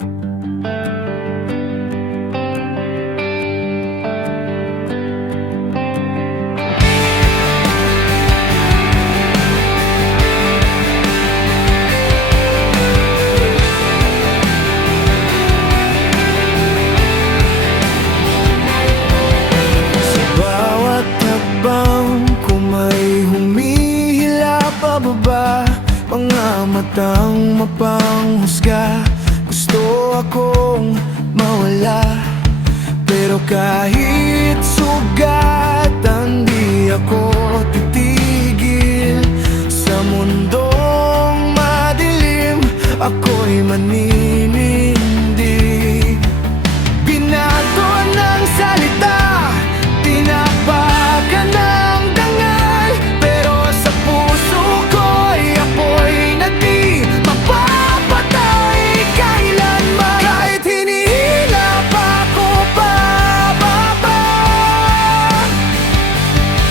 Sa bawat hakbang ko may humihila pababa, mga matang mapanghusga. Gusto akong mawala, pero kahit sugatan di ako titigil. Sa mundong madilim, ako'y maninindig. Binato ng salita, tinapakan ng dangal, pero sa puso ko'y apoy na di mapapatay kailanman. Kahit hinihila pa ako pababa,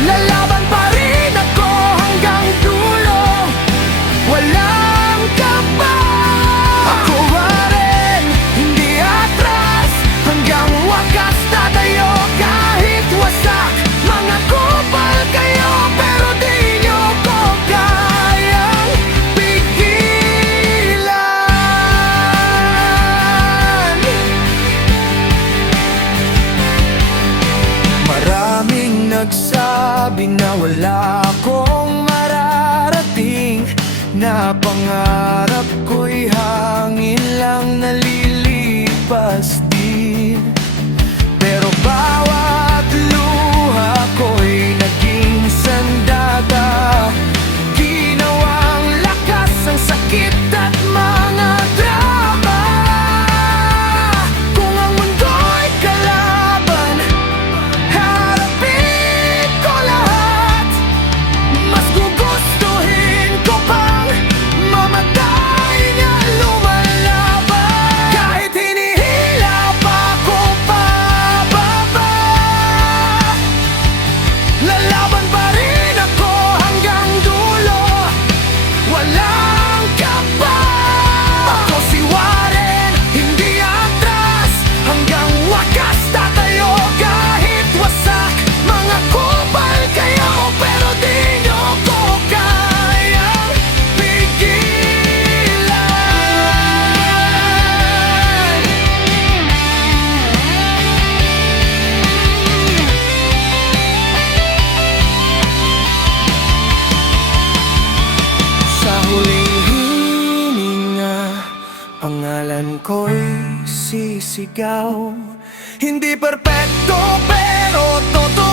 lalaban pa rin ako hanggang dulo. Walang kaba, ako pa rin, hindi atras, hanggang wakas tatayo. Kahit wasak mga kupal kayo, pero di nyo ko kayang pigilan. Maraming nagsabi na wala akong mararating, na pangarap ko'y hangin lang nalilipas din. Pero bawat luha ko'y naging sandata, ginawang lakas ang sakit at mga drama. Kung ang mundo'y kalaban, harapin ko lahat. Mas gugustuhin ko pang mamatay na lumalaban. Kahit hinihila pa ako pababa, lalaban pa rin ako hanggang dulo. Walang kaba, ako si Warren, hindi atras, hanggang wakas tatayo. Kahit wasak mga kupal kayo, pero di nyo ko kayang pigilan. Sa huling hininga, pangalan ko'y sisigaw. Hindi perpekto pero totoo.